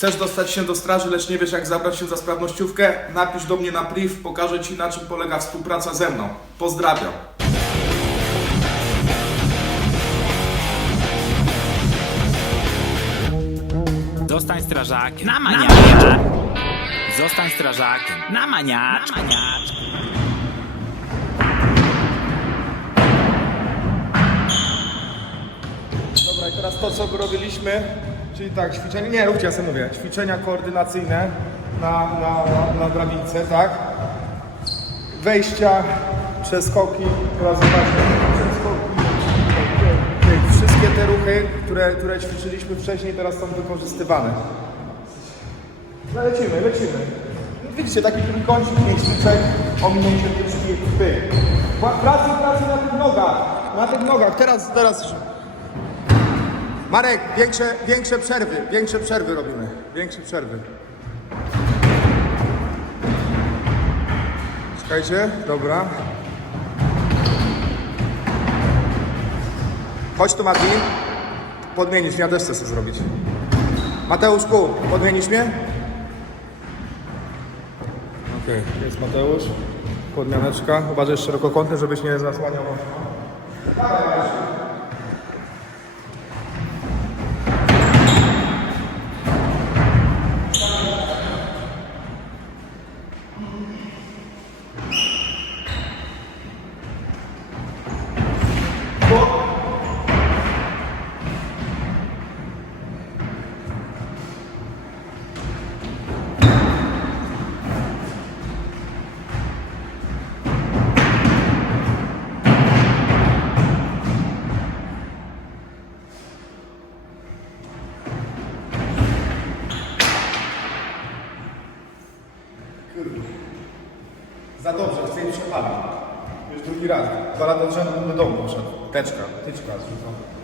Chcesz dostać się do straży, lecz nie wiesz jak zabrać się za sprawnościówkę? Napisz do mnie na priv, pokażę Ci na czym polega współpraca ze mną. Pozdrawiam. Zostań strażakiem. Na maniaczka. Zostań strażakiem. Na maniaczka. Na maniaczka. Dobra, i teraz to, co robiliśmy, czyli tak, ćwiczenia, nie, róbcie, ja sobie mówię, ćwiczenia koordynacyjne na, na, na, drabince, tak? Wejścia, przeskoki, teraz zobaczcie, przeskoki, wszystkie te ruchy, które, które ćwiczyliśmy wcześniej, teraz są wykorzystywane. No lecimy, lecimy. Widzicie, taki trójkącik, pięć sztuczek, ominięcie tyczki, pyk. Pracy, pracy na tych nogach, na tych nogach, teraz, teraz Marek, większe, większe przerwy, większe przerwy robimy. Większe przerwy. Czekajcie, dobra. Chodź tu Mati. Podmienisz mnie, ja też chcę sobie zrobić. Mateuszku, podmienisz mnie? Okej, jest Mateusz. Podmianeczka. Uważaj szerokokątny, żebyś nie zasłaniał mocno. Drugi raz. Dwa lata od rzędu do domu poszedł. Teczka, tyczka zrzucona.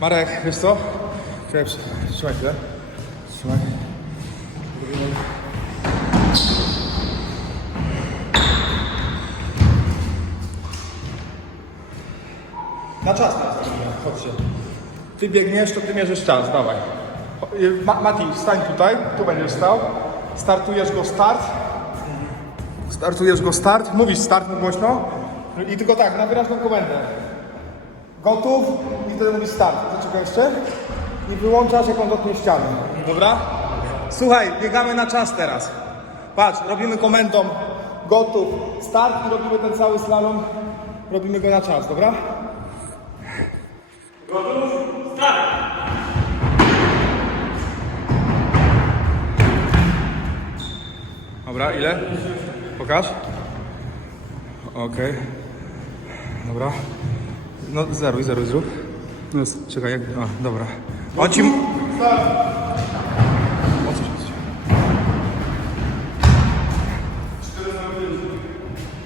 Marek, wiesz co? Czekaj, trzymaj chwilę. Trzymaj. Na czas nas zabija, chodźcie. Ty biegniesz, to ty mierzysz czas, dawaj. Y, Ma Mati, stań tutaj, tu będziesz stał. Startujesz go start. Startujesz go start. Mówisz start mów głośno. I tylko tak, nabierasz tą komendę. Gotów wtedy mówisz start. Zaczekaj jeszcze. I wyłączasz jak on dotknie ściany. Dobra? Słuchaj, biegamy na czas teraz. Patrz, robimy komendą gotów, start i robimy ten cały slalom. Robimy go na czas, dobra? Dobra, ile? Pokaż. Okej. Dobra. No zeruj, zeruj zrób. No, czekaj, jak... A, dobra. On ci...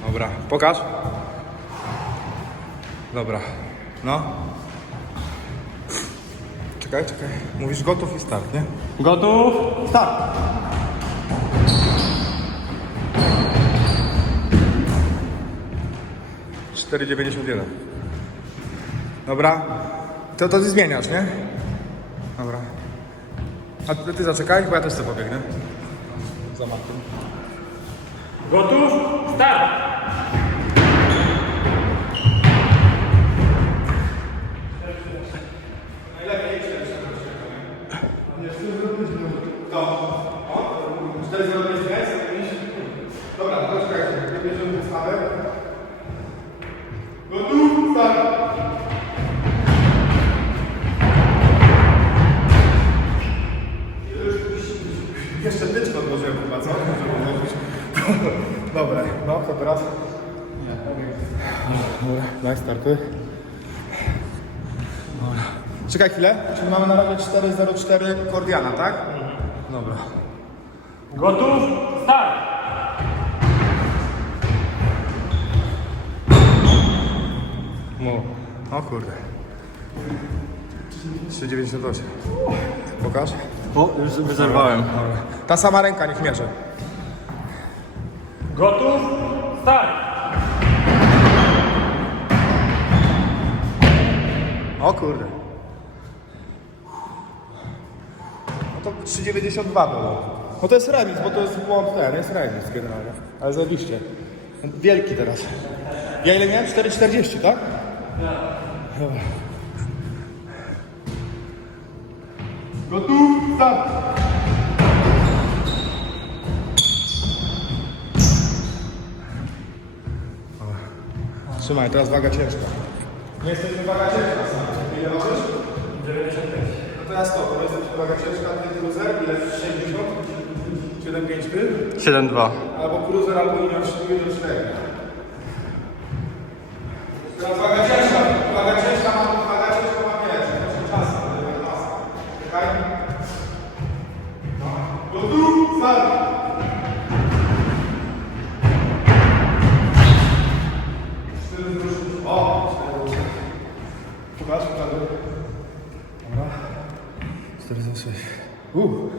Dobra, pokaż. Dobra, no. Czekaj, czekaj. Mówisz gotów i start, nie? Gotów? Start! Cztery dziewięćdziesiąt jeden. Dobra. To, to ty zmieniasz, nie? Dobra. A ty, ty zaczekaj, bo ja też sobie pobiegnę. Za matką. Gotów? Start! Najlepiej przejść. Zrobić no. to. O, Dobra, no to teraz? Nie, Dobra, daj starty. Dobra. Czekaj chwilę, czyli mamy na razie 404 Kordiana, tak? Dobra. Gotów? Start! No. O kurde. 398. Pokaż. O, już wyzerwałem. Dobra. Ta sama ręka niech mierzy. Gotów? Start! O kurde. No to 392 było. No to jest remis, bo to jest błąd ten, jest remis generalnie. Ale zajebiście. Wielki teraz. Ja ile miałem? 4,40, tak? Dobra. Gotów? Start! Trzymaj, teraz waga ciężka. Nie jesteśmy waga ciężka. Ile ważysz? 95. No to ja 100, to jesteśmy waga ciężka, ty cruiser, ile? 60? 7,5 ty? 7-2. Albo cruiser, albo masz 4 do 4. Teraz waga ciężka, waga ciężka ma, waga ciężka ma wiesz, troszkę czasu, ale nie ma czasu. Czekaj. No. Gotów, start! 406. Uh.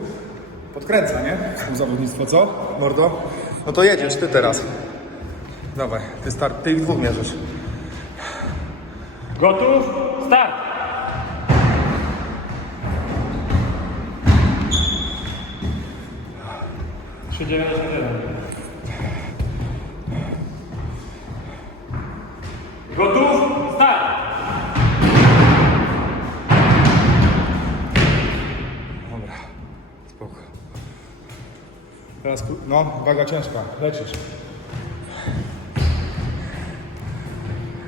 Podkręca, nie? Zawodnictwo, co? Mordo? No to jedziesz, ty teraz. Dawaj, ty, start, ty ich dwóch mierzysz. Gotów? Start! Trzy dziewięćdziesiąt jeden. Gotów? Start! Teraz, no, waga ciężka, lecisz.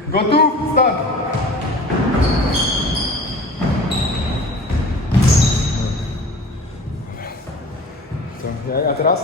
Gotów? Start! Co, teraz?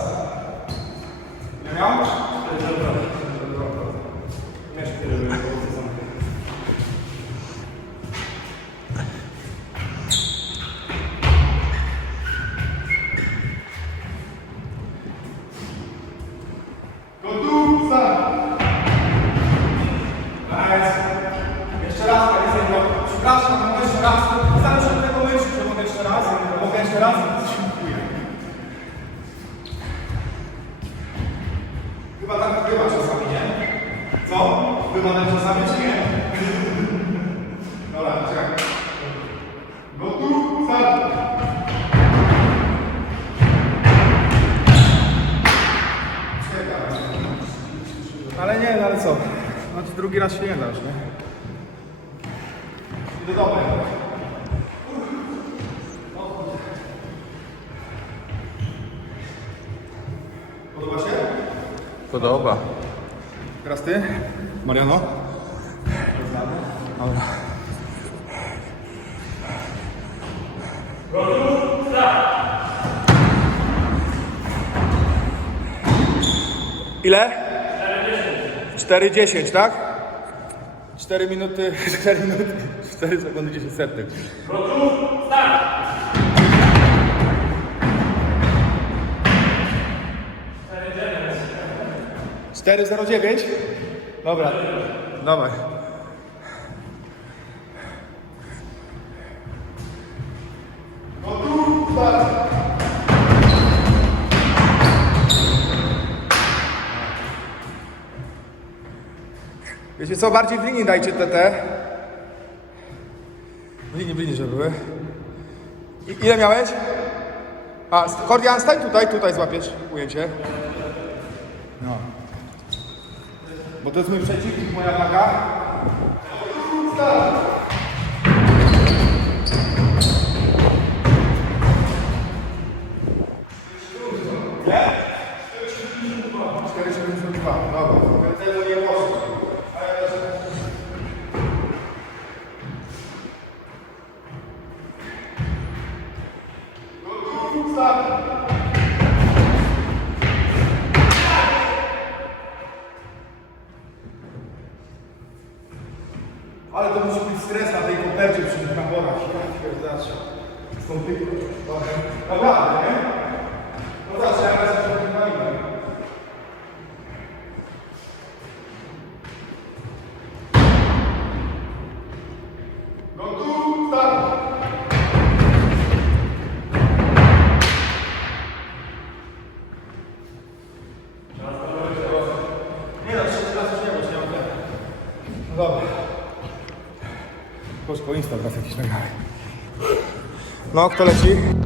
Tak czasami, czy nie? Dobra, czekaj. Gotów? Start! Ale nie, no ale co? Znaczy drugi raz się nie dasz, nie? Idę dobre. Podoba się? Podoba. Teraz ty, Mariano. Dobra. Ile? 4,10, tak? 4 minuty, 4 minuty, 4 sekundy 10 setnych. Gotów? Start! 4,09? Dobra, dawaj. Wiecie co, bardziej w linii dajcie TT. W linii, w linii, żeby były. I, ile miałeś? A, Kordian, stań tutaj, tutaj złapiesz ujęcie. No. Bo to jest mój przeciwnik, moja waga. Ale to musi być stres na tej kopercie przy tych naborach. Ja pierdaczę. Z tą tyką. Naprawdę, nie? Chodź po